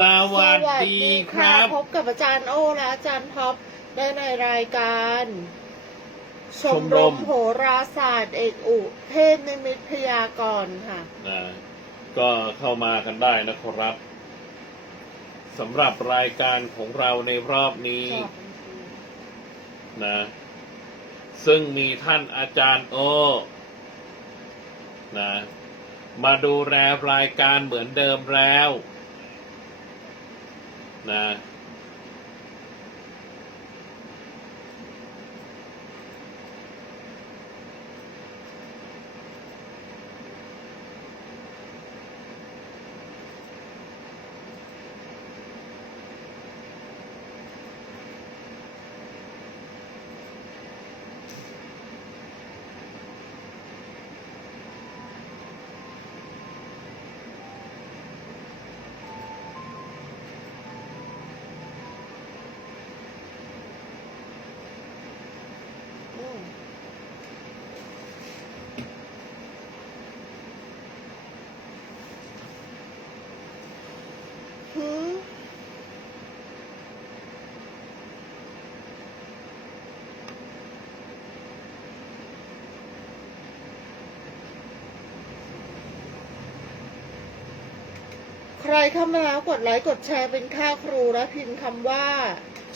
สวัสดีครับ พบกับอาจารย์โอและอาจารย์ท็อปได้ในรายการ ชมรมโหราศาสตร์เอกอุเทศนิมิตพยากรณ์ค่ะ นะก็เข้ามากันได้นะครับสำหรับรายการของเราในรอบนี้นะ ซึ่งมีท่านอาจารย์โอนะมาดูแลรายการเหมือนเดิมแล้ว นะ อืมหืม ใครเข้ามาแล้วกดไลค์กดแชร์เป็นค่าครูและพิมพ์คำว่า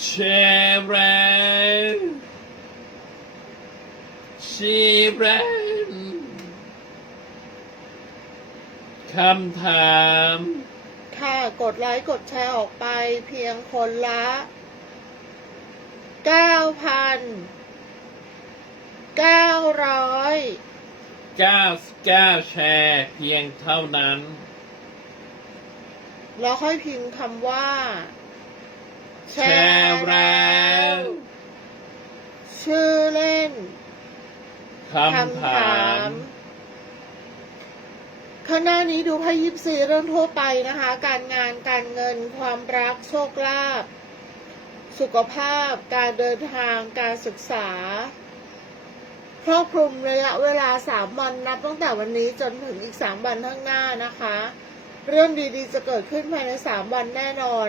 แชร์แรงแชร์แรงคำถาม ค่ะกดไลค์กดแชร์ออกไปเพียงคนละเก้าพันเก้าร้อย99แชร์เพียงเท่านั้น แล้วค่อยพิมพ์คำว่า แชร์แล้วชื่อเล่นคำถาม ข้างหน้านี้ดูไพ่ยิปซีเรื่องทั่วไปนะคะ การงานการเงินความรักโชคลาภสุขภาพ การเดินทาง การศึกษา ครอบคลุมระยะเวลาสามวันนับตั้งแต่วันนี้จนถึงอีกสามวันข้างหน้านะคะ เรื่องดีๆจะเกิดขึ้นภายในสามวันแน่นอน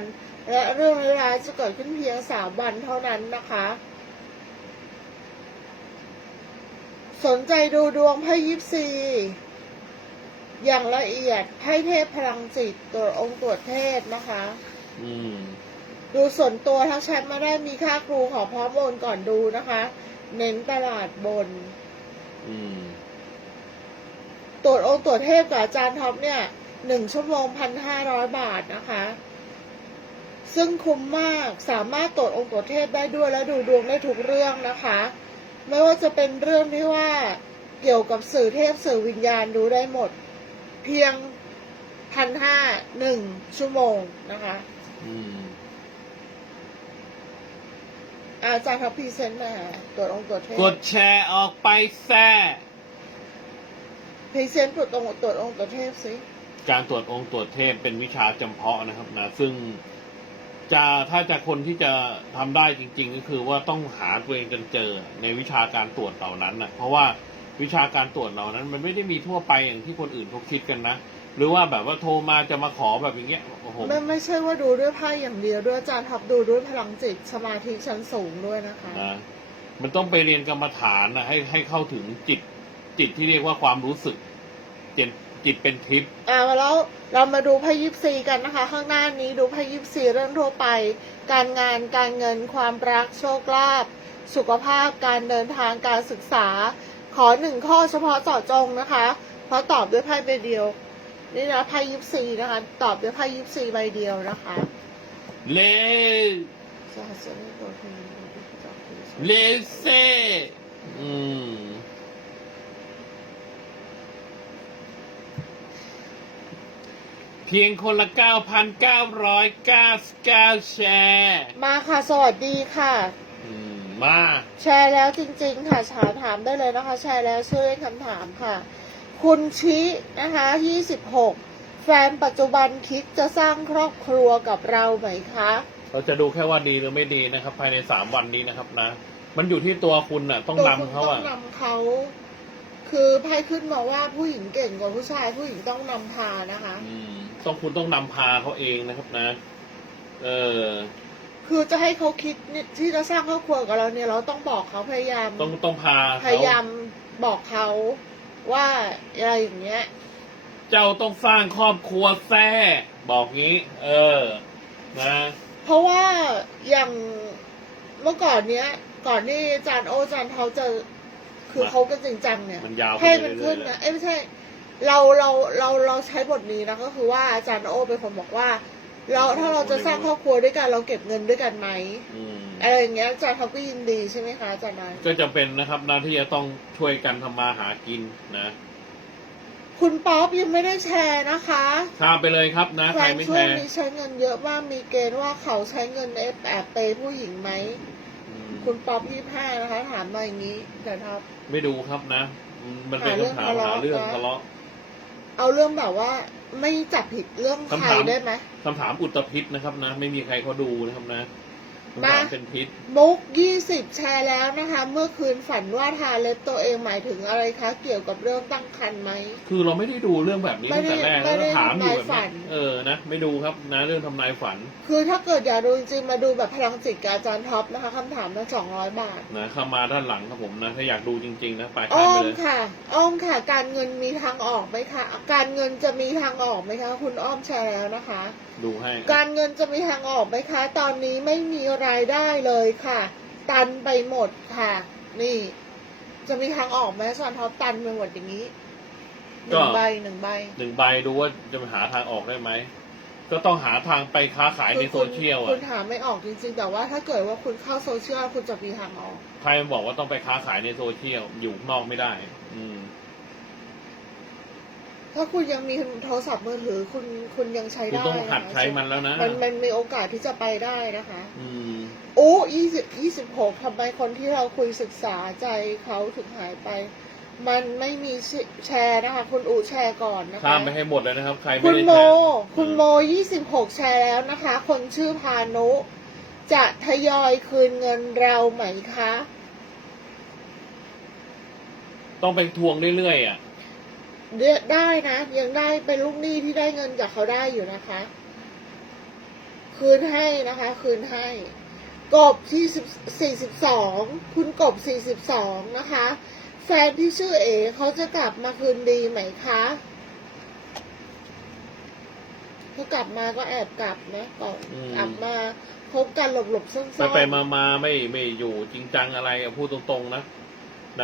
และเรื่องร้ายๆจะเกิดขึ้นเพียงสามวันเท่านั้นนะคะ สนใจดูดวงไพ่ยิปซีอย่างละเอียดไพ่เทพพลังจิตตัวองค์ตรวจเทพนะคะ อืม ดูส่วนตัวทักแชทมาได้มีค่าครูขอพร้อมโอนก่อนดูนะคะ เน้นตลาดบน อืม ตรวจองค์ตรวจเทพกับอาจารย์ท็อปเนี่ย หนึ่งชั่วโมงพันห้าร้อยบาทนะคะ ซึ่งคุ้มมากสามารถตรวจองค์ตรวจเทพได้ด้วยและดูดวงได้ทุกเรื่องนะคะ ไม่ว่าจะเป็นเรื่องที่ว่าเกี่ยวกับสื่อเทพสื่อวิญญาณดูได้หมด เพียงพันห้าหนึ่งชั่วโมงนะคะอืมอาจารย์ท็อปพรีเซนต์มาตรวจองค์ตรวจเทพกดแชร์ออกไปแซ่พรีเซนต์ตรวจองค์ตรวจองค์ตรวจเทพสิ การตรวจองค์ตรวจเทพเป็นวิชาจำเพาะนะครับนะซึ่งจะถ้าจะคนที่จะทำได้จริง ๆ ก็คือว่าต้องหาตัวเองจนเจอในวิชาการตรวจเหล่านั้นนะเพราะว่าวิชาการตรวจเหล่านั้น มันไม่ได้มีทั่วไปอย่างที่คนอื่นเขาคิดกันนะหรือว่าแบบว่าโทรมาจะมาขอแบบอย่างเงี้ยโอ้โหไม่ไม่ใช่ว่าดูด้วยไพ่อย่างเดียวด้วยอาจารย์ท็อปดูด้วยพลังจิตสมาธิชั้นสูงด้วยนะคะนะมันต้องไปเรียนกรรมฐานนะให้ให้เข้าถึงจิตจิตที่เรียกว่าความรู้สึกจิต จิตเป็นทิพย์อ่าแล้วเรามาดูไพ่ยิปซีกันนะคะ ข้างหน้านี้ดูไพ่ยิปซีเรื่องทั่วไป การงานการเงินความรักโชคลาภสุขภาพการเดินทางการศึกษา ขอหนึ่งข้อเฉพาะเจาะจงนะคะ เพราะตอบด้วยไพ่ใบเดียว นี่นะไพ่ยิปซีนะคะ ตอบด้วยไพ่ยิปซีใบเดียวนะคะเลจะจะไม่โดนคนนี้คนที่จะคุยใช่ไหม เลเซอืม เพียงคนละ 9,999 แชร์ มาค่ะ สวัสดีค่ะ อืมมา แชร์แล้วจริงๆ ค่ะถามถามได้เลยนะคะ แชร์แล้วช่วยเล่นคำถามค่ะ คุณชินะคะ26 แฟนปัจจุบันคิดจะสร้างครอบครัวกับเราไหมคะ เราจะดูแค่ว่าดีหรือไม่ดีนะครับ ภายในสามวันนี้นะครับนะ มันอยู่ที่ตัวคุณน่ะ ต้องตัวคุณนำเขาต้ออะงนำเขา คือไพ่ขึ้นมาว่าผู้หญิงเก่งกว่าผู้ชาย ผู้หญิงต้องนำพานะคะ อืม ต้องคุณต้องนำพาเขาเองนะครับนะ เออ คือจะให้เขาคิดเนี่ยที่จะสร้างครอบครัวกับเราเนี่ย เราต้องบอกเขาพยายามต้องต้องพาพเขายายามบอกเขาว่าอะไรอย่างเงี้ย เจ้าต้องสร้างครอบครัวแท้บอกงี้ เออ นะ เพราะว่าอย่างเมื่อก่อนเนี้ย ก่อนที่อาจารย์โออาจารย์เขาจะคือเขาก็จริงจังเนี่ยมันยาวให้ไปมันเรื่ขึ้อยนๆเลนะยเอ้ยไม่ใช่ เราเราเราเราใช้บทนี้นะก็คือว่าอาจารย์โอเป็นคนบอกว่า เราถ้าเราจะสร้างครอบครัวด้วยกันเราเก็บเงินด้วยกันไหมอืมอะไรอย่างเงี้ยอาจารย์เขาก็ยินดีใช่ไหมคะอาจารย์นายก็จะเป็นนะครับหน้าที่จะต้องช่วยกันทำมาหากินนะคุณป๊อปยังไม่ได้แชร์นะคะข้ามไปเลยครับนะแฟใครนไม่ช่แชวงร์นี้ใช้เงินเยอะมากมีเกณฑ์ว่าเขาใช้เงินแอบแอบเปย์ผู้หญิงไหม อืมคุณป๊อปยี่ห้านะคะ ถามมาอย่างนี้เดี๋ยวครับ ไม่ดูครับนะอืมมันเป็นหาเรื่องคำถามทะเลาะหาเรื่องนะ ทะเลาะ เอาเรื่องแบบว่าไม่จับผิดเรื่องใครคำถาม ได้ไหม คำถามอุตพิษนะครับนะ ไม่มีใครเขาดูนะครับนะคำถา มมา เป็นพิษมุกยี่สิบแชร์แล้วนะคะ เมื่อคืนฝันว่าทาเล็บตัวเองหมายถึงอะไรคะ เกี่ยวกับเรื่องตั้งครรภ์ไหม คือเราไม่ได้ดูเรื่องแบบนี้ไม่ตั้งได้แต่แรกไม่แล้วได้ก็ถามอยู่แบบทำนายฝันี้นเออนะ ไม่ดูครับนะเรื่องทำนายฝัน คือถ้าเกิดอยากดูจริงๆมาดูแบบพลังจิตกับอาจารย์ท็อปนะคะคำถามละสองร้อยบาทนะเข้ามาด้านหลังครับผมนะ ถ้าอยากดูจริง ๆ นะไปข้ามอ้อไปมเลยค่ะอ้อมค่ะ การเงินมีทางออกไหมคะ การเงินจะมีทางออกไหมคะ คุณอ้อมแชร์แล้วนะคะ ดูให้การเงินจะมีทางออกไหมคะ ตอนนี้ไม่มีรายได้เลยค่ะ ตันไปหมดค่ะ นี่ จะมีทางออกไหมอาจารย์ท็อปตันไปหมดอย่างนี้หนึ่งใบหนึ่งใบหนึ่งใบดูว่าจะหาทางออกได้ไหมก็ต้องหาทางไปค้าขายในโซเชียลคุอะณหาไม่ออกจริงๆ แต่ว่าถ้าเกิดว่าคุณเข้าโซเชียลคุณจะมีทางออก ใครบอกว่าต้องไปค้าขายในโซเชียลอยู่ข้างนอกไม่ได้ อืม ถ้าคุณยังมีโทรศัพท์มือถือคุณคุณยังใช้คุณได้ต้องหัดนะคะใช้มันแล้วนะมันมันมีโอกาสที่จะไปได้นะคะ อืมโอ้ยี่สิบยี่สิบหกทำไมคนที่เราคุยศึกษาใจเขาถึงหายไป มันไม่มีแชร์นะคะ คุณอูแชร์ก่อนนะคะ ข้ามไปให้หมดเลยนะครับ ใครไม่คุณได้โม แชร์คุณโมยี่สิบหกแชร์แล้วนะคะ คนชื่อพานุ จะทยอยคืนเงินเราไหมคะ ต้องไปทวงเรื่อยๆอะเดี๋ยว ได้นะ ยังได้เป็นลูกหนี้ที่ได้เงินจากเขาได้อยู่นะคะ คืนให้นะคะ คืนให้ กบที่สี่สิบสองคุณกบสี่สิบสองนะคะ แฟนที่ชื่อเอเขาจะกลับมาคืนดีไหมคะเขากลับมาก็แอบกลับนะก่อนอืม กลับมาพบกันหลบๆซ่อนไปๆไปมามาไม่ไม่อยู่จริงจังอะไรอะพูดตรงๆนะ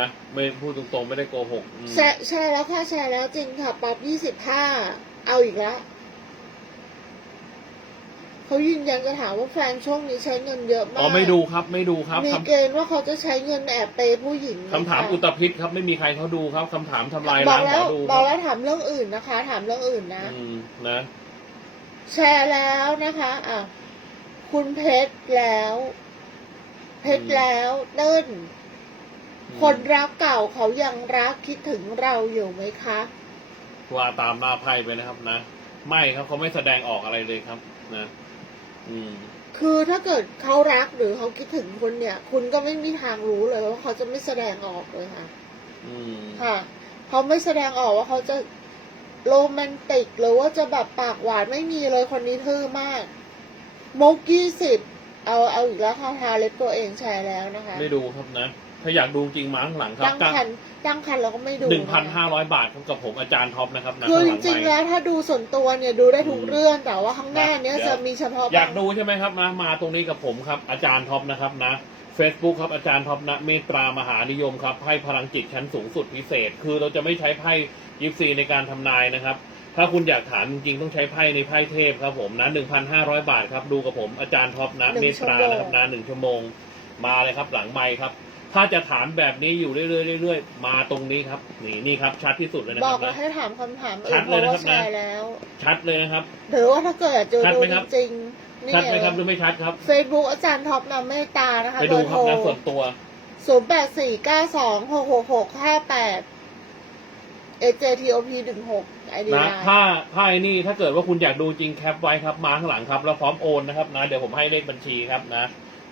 นะไม่พูดตรงๆ ไม่ได้โกหกอืมแชร์แชร์แล้วค่ะแชร์แล้วจริงค่ะป๊อปยี่สิบห้าเอาอีกแล้วเขายืนยันจะถามว่าแฟนช่วงนี้ใช้เงินเยอะมากอ๋อไม่ดูครับไม่ดูครับมีคำเกณฑ์ว่าเขาจะใช้เงินแอบเปย์ผู้หญิงไหคำถามคะอุตภิษครับ ไม่มีใครเขาดูครับคำถามทำลายบอล้ากงหมแล้อวดูบอกคแล้รับวถามเรื่องอื่นนะคะ ถามเรื่องอื่นนะ อืมนะแชร์แล้วนะคะอะคุณเพชรแล้ว เพชรแล้วเติ้ลอืม คนรักเก่าเขายังรักคิดถึงเราอยู่ไหมคะว่าตามหน้าไพ่ไปนะครับนะ ไม่ครับเขาไม่แสดงออกอะไรเลยครับ นะ อืม คือถ้าเกิดเขารักหรือเขาคิดถึงคุณเนี่ย คุณก็ไม่มีทางรู้เลยว่าเขาจะไม่แสดงออกเลยค่ะ อืม ค่ะ เขาไม่แสดงออกว่าเขาจะโรแมนติกหรือว่าจะแบบปากหวานไม่มีเลยคนนี้ทื่อมากมุกยี่สิบเอาเอาอีกแล้วค่ะทาเล็บตัวเองแชร์แล้วนะคะ ไม่ดูครับนะ ถ้าอยากดูจริงมาข้างหลังครับตั้งคันตั้งคันเราก็ไม่ดูหนึ่งพันห้าะร้อยบาทครับกับผมอาจารย์ท็อปนะครับนะคือจข้างหลังริงๆไมแล้วค์ถ้าดูส่วนตัวเนี่ยดูได้ทุกอืมเรื่องแต่ว่าข้างหน้าเนี้ยเดี๋ยวจะมีเฉพาะอยากบงดูใช่ไหมครับนะมาตรงนี้กับผมครับ อาจารย์ท็อปนะครับนะ Facebook ครับอาจารย์ท็อปนะเมตตามหานิยมครับไพ่พลังจิตชั้นสูงสุดพิเศษ คือเราจะไม่ใช้ไพ่ยิปซีในการทำนายนะครับ ถ้าคุณอยากถามจริงๆต้องใช้ไพ่ในไพ่เทพครับผมนะ1,500บาทครับดูกับผมอาจารย์ท็อปนะหนึ่เมงตตาชั่วโมงนะครับนะหนึ่งชั่วโมงมาเลยครับหลังไมค์ครับ ถ้าจะถามแบบนี้อยู่เรื่อยๆเรื่อยๆ มาตรงนี้ครับ นี่นี่ครับ ชัดที่สุดเลยนะบคอรักบว่านะ ให้ถามคำถามชัอื่ดนเพเลยราะนะครัว่าบแชนะร์แล้วชัดเลยนะครับ หรือว่าถ้าเกิดอยากจะชัดดูไหมจครับริงๆนี่ชัดไหมไงครับหรือไม่ชัดครับ เฟซบุ๊กอาจารย์ท็อปนำเมตตานะคะไปเบดูอร์คโทรับรนะส่วนตัว ศูนย์แปดสี่เก้าสองหกหกหกห้าแปด AJTOP หนึ่งหกไอดีนะถ้าถ้าไอ้นี่ถ้าเกิดว่าคุณอยากดูจริงแคปไว้ครับมาข้างหลังครับ แล้วพร้อมโอนนะครับนะ เดี๋ยวผมให้เลขบัญชีครับนะ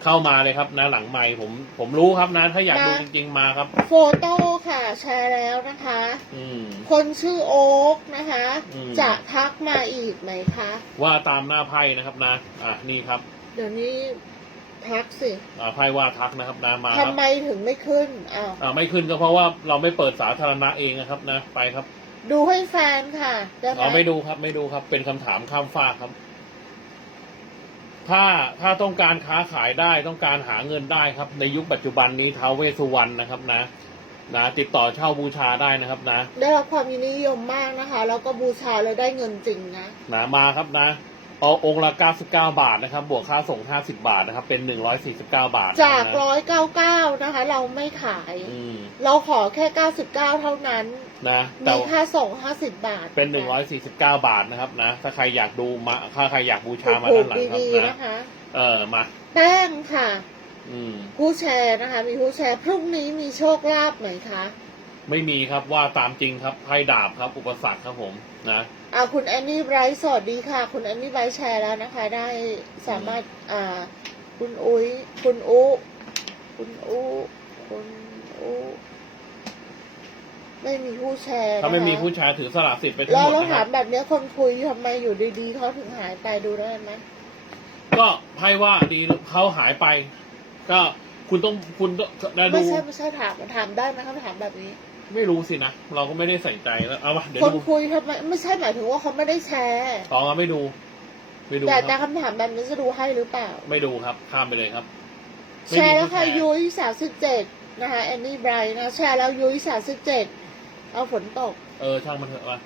เข้ามาเลยครับนะหลังไมค์ผมผมรู้ครับนะ ถ้าอยากดูนะจริงๆมาครับ โฟโต้ค่ะ แชร์แล้วนะคะ อืม คนชื่อโอ๊กนะคะ อืม จะทักมาอีกไหมคะ ว่าตามหน้าไพ่นะครับนะ อะนี่ครับเดี๋ยวนี้ทักสิอ่าไพ่ว่าทักนะครับนะมาคทำรับไมถึงไม่ขึ้นอ้าวอ่าไม่ขึ้นก็เพราะว่าเราไม่เปิดสาธารณะเองนะครับนะไปครับดูให้แฟนค่ะได้ไหมเราไม่ดูครับไม่ดูครับ เป็นคำถามข้ามฟากครับ ถ้าถ้าต้องการค้าขายได้ต้องการหาเงินได้ครับ ในยุคปัจจุบันนี้ท้าวเวสสุวรรณนะครับนะนะติดต่อเช่าบูชาได้นะครับนะ ได้รับความนิยมมากนะคะ แล้วก็บูชาแล้วได้เงินจริงนะนะมาครับนะเอาองค์ละ 99 บาทนะครับ บวกค่าส่ง 50 บาทนะครับ เป็น 149 บาท จากนะร้อยเก้าเก้านะคะ เราไม่ขายอืมเราขอแค่เก้าสิบเก้าเท่านั้น นะแต่มีค่าส่งห้าสิบบาท เป็น149บาทนะครับนะ ถ้าใครอยากดูมาถ้าใครอยากบูชามาถูด้ากนหลังครับดีๆนะนะคะเออมา แป้งค่ะอืมผู้แชร์นะคะ มีผู้แชร์ พรุ่งนี้มีโชคลาภไหมคะ ไม่มีครับว่าตามจริงครับไพ่ดาบครับ อุปสรรคครับผมนะอ่าคุณแอนนี่ไบรท์สวัสดีค่ะ คุณแอนนี่ไบรท์แชร์แล้วนะคะ ได้สามารถอ่าคุณอุ้ยคุณอุคุณอุคุณอุ ไม่มีผู้แชร์นะคะถ้าไม่มีผู้ชายถือสละสิทธิ์ไปทั้งแล้หวมดเรานะคถารัมบแบบเนี้ยคนคุยทำไมอยู่ดีๆเขาถึงหายไปดูได้ไหมก็ไพ่ว่าดีเขาหายไป ก็คุณต้องคุณต้องได้ไม่ดูใช่ไม่ใช่ถามถามได้ไหมคำถามแบบนี้ ไม่รู้สินะ เราก็ไม่ได้ใส่ใจแล้วเอาวะเดี๋ยวคนดูคุยทำไมไม่ใช่หมายถึงว่าเขาไม่ได้แชร์ ต่อมาไม่ดู ไม่ดูแต่คแต่รับคำถามแบบนี้จะดูให้หรือเปล่า ไม่ดูครับ ข้ามไปเลยครับแชร์แล้วค่ะไม่มีผู้ชายยุ้ยสามสิบเจ็ดนะคะแอนนี่ไบรท์นะแชร์แล้วยุ้ยสามสิบเจ็ด เอาฝนตก เออช่างมันเถอะวะ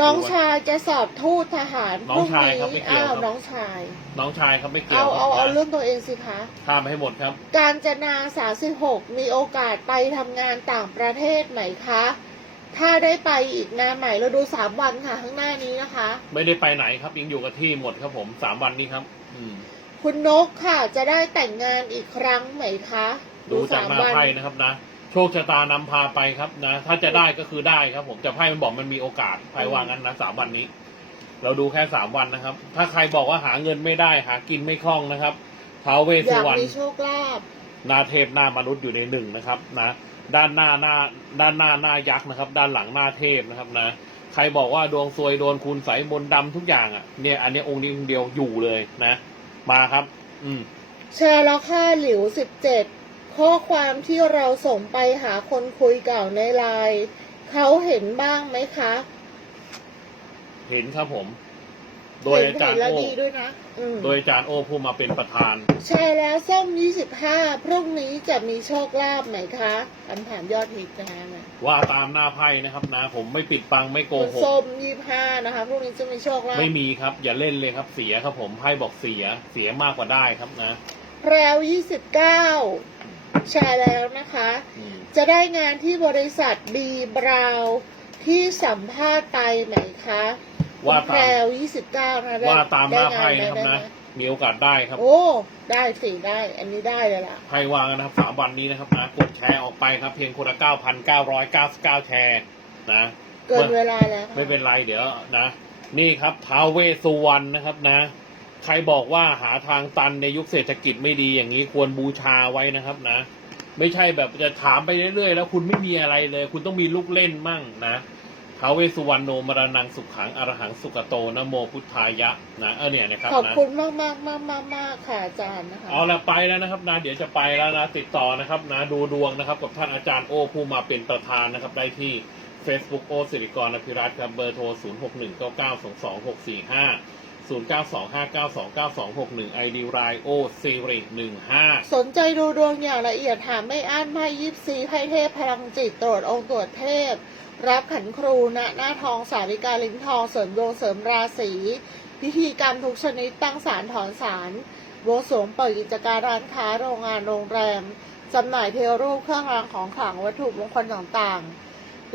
น้องชายจะสอบทูตทหารน้องชายครับไม่เกี่ยวอ้าวครับ น้องชาย น้องชายครับไม่เกี่ยเอาวเอาเอานะเรื่องตัวเองสิคะ ข้ามไปให้หมดครับ การจนาสาสิบหกมีโอกาสไปทำงานต่างประเทศไหมคะ ถ้าได้ไปอีกนะใหม่เราดูสามวันค่ะ ข้างหน้านี้นะคะ ไม่ได้ไปไหนครับยังอยู่กับที่หมดครับผมสามวันนี้ครับ อืม คุณนกค่ะ จะได้แต่งงานอีกครั้งไหมคะดูจากหน้าไพ่นะครับนะโชคชะตานำพาไปครับนะ ถ้าจะได้ก็คือได้ครับ ผมแต่ไพ่มันบอกมันมีโอกาสไพ่ว่างั้นนะสามวันนี้ เราดูแค่สามวันนะครับ ถ้าใครบอกว่าหาเงินไม่ได้ หากินไม่คล่องนะครับท้าวเวสอสุยากวรรณมีโชคลาภหน้าเทพหน้ามนุษย์อยู่ในหนึ่งนะครับ นะ ด้านหน้าหน้า ด้านหน้าหน้ายักษ์นะครับ ด้านหลังหน้าเทพนะครับนะ ใครบอกว่าดวงซวยโดนคุณใสยมนต์ดำทุกอย่างอะเนี่ยอันนี้องค์นี้องค์เดียวอยู่เลยนะ มาครับ อืม แชร์แล้วค่ะหลิวสิบเจ็ด ข้อความที่เราส่งไปหาคนคุยเก่าในไลน์เขาเห็นบ้างไหมคะเห็นครับผม โดยเห็นอาจารเห็นย์แล้วโอดีด้วยนะอืมโดยอาจารย์โอผู้มาเป็นประธานแชร์แล้วส้มยี่สิบห้าพรุ่งนี้จะมีโชคลาภไหมคะคำถามยอดฮิตนะคะนะว่าตามหน้าไพ่นะครับนะ ผมไม่ปิดบังไม่โกคุณหกส้มยี่สิบห้านะคะพรุ่งนี้จะมีโชคลาภไม่มีครับ อย่าเล่นเลยครับเสียครับผมไพ่บอกเสียเสียมากกว่าได้ครับนะแพรวยี่สิบเก้า แชร์แล้วนะคะอืมจะได้งานที่บริษัทบีบราวที่สัมภาษณ์ไปไหมคะว่าแพรตามวยี่สิบเก้านะได้ว่าตามหน้าด้งไพ่หมนะครับได้นะไหมมีโอกาสได้ครับ โอ้ได้สิได้ อันนี้ได้เลยล่ะ ไพ่วางนะครับสามวันนี้นะครับนะกดแชร์ออกไปครับ เพียงคนละเก้าพันเก้าร้อยเก้าสิบเก้าแชร์นะเกินเวลาแล้วค่ะ ไม่เป็นไรเดี๋ยวนะ นี่ครับท้าวเวสสุวรรณนะครับนะ ใครบอกว่าหาทางตันในยุคเศรษฐกิจไม่ดีอย่างนี้ควรบูชาไว้นะครับนะ ไม่ใช่แบบจะถามไปเรื่อยๆ แล้วคุณไม่มีอะไรเลย คุณต้องมีลูกเล่นมั่งนะท้าวเวสสุวรรณโนมรณังสุขังอรหังสุกโตนะโมพุทธายะนะเออเนี่ยนะครับขอบนะคุณมากมากมากมากมากค่ะอาจารย์นะคะเอาละไปแล้วนะครับนะเดี๋ยวจะไปแล้วนะติดต่อนะครับนะดูดวงนะครับกับท่านอาจารย์โอผู้มาเป็นประธานนะครับได้ที่ Facebook โอสิริกรอภิรัตน์ครับเบอร์โทร 0 0 9 2 5 9 2 9 2 6 1 ID รายโอซีริ15 สนใจดูดวงอย่างละเอียดถามไม่อ่านไพ่ยิปซีไพ่เทพพลังจิตตรวจองค์ตรวจเทพ รับขันครูณหน้าทองสาริกาลิ้นทองเสริมดวงเสริมราศีพิธีกรรมทุกชนิดตั้งสารถอนสารบวงสวงเปิดกิจการร้านค้าโรงงานโรงแรมจำหน่ายเทวรูปเครื่องรางของขลังวัตถุมงคลต่างๆ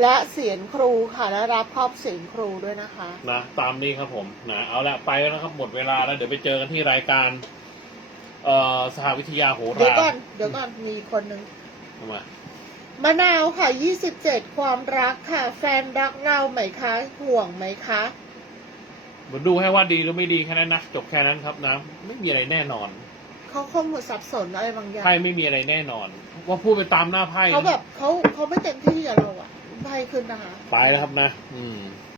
และเสียงครูค่ะและรับครอบเสียงครูด้วยนะคะ นะตามนี้ครับผมนะเอาละไปแล้วนะครับหมดเวลาแล้วเดี๋ยวไปเจอกันที่รายการ เอ่อสหวิทยาโหราเดี๋ยวก่อนเดี๋ยวก่อนมีคนหนึ่งทำไมมะนาวค่ะยี่สิบเจ็ดความรักค่ะ แฟนรักเราไหมคะ ห่วงไหมคะ มาดูให้ว่าดีหรือไม่ดีแค่นั้นนะจบแค่นั้นครับนะไม่มีอะไรแน่นอน เขาคงหมดสับสนอะไรบางอย่างไพ่ไม่มีอะไรแน่นอน ว่าพูดไปตามหน้าไพ่เขาแบบเขาเขาไม่เต็มที่กับเราอะ ไวขึ้นนะคะ ไปแล้วครับนะ อืม